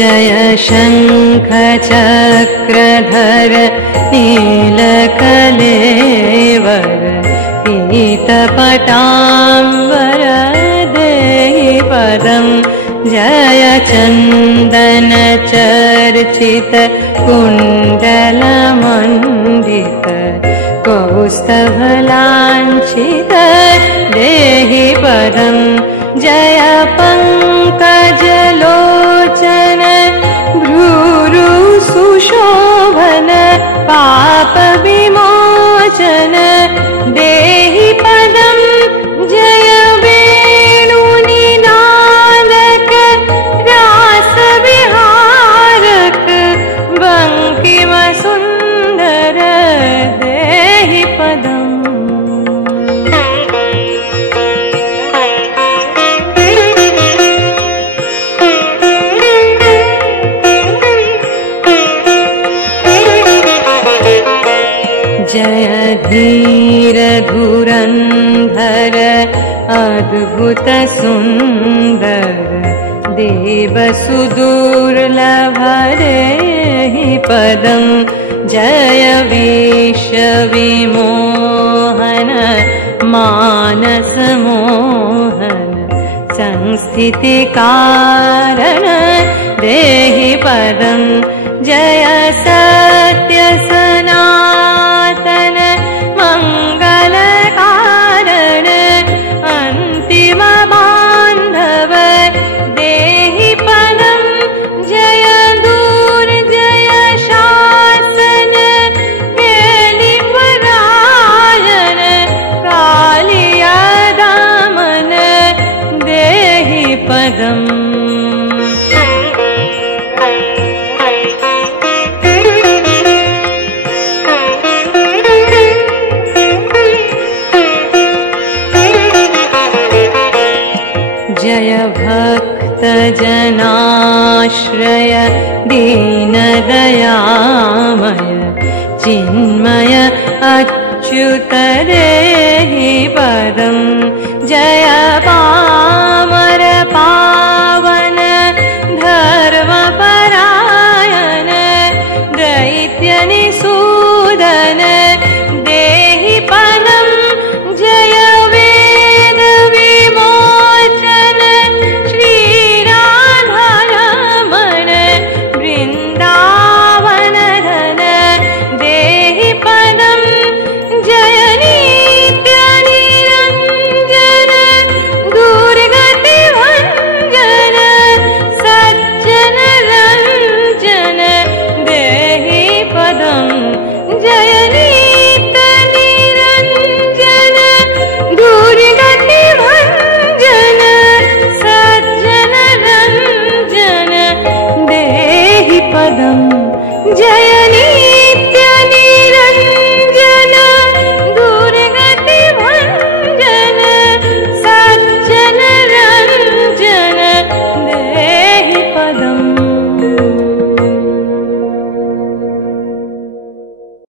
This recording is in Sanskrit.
जय शङ्खचक्रधर नीलकलेवर पीतपटाम्बर देहि पदम् जय चन्दन चर्चित कुण्डलमण्डित कौस्तभलाञ्छित देहि पदम् जय पङ्कजलोचन भ्रूरु सुशोभन पाप विमोचन देहि पदम् जय वेणुनिनादक रासविहारक बङ्किम सुन्दर देहि पदम् जय धीर धुरन्धर अद्भुत सुन्दर देव सुदुर्लभ देहि पदम् जय विष विमोहन मानस मोहन संस्थिति कारण देहि पदम् जय सत्य सनातन मंगल कारण अंतिम बांधव देहि पदम् जय दूर जय शासन केलिपरायण कालिया दामन देहि पदम् जय भक्त जनाश्रय दीन दयामय चिन्मय अच्युत देहि पदम् जय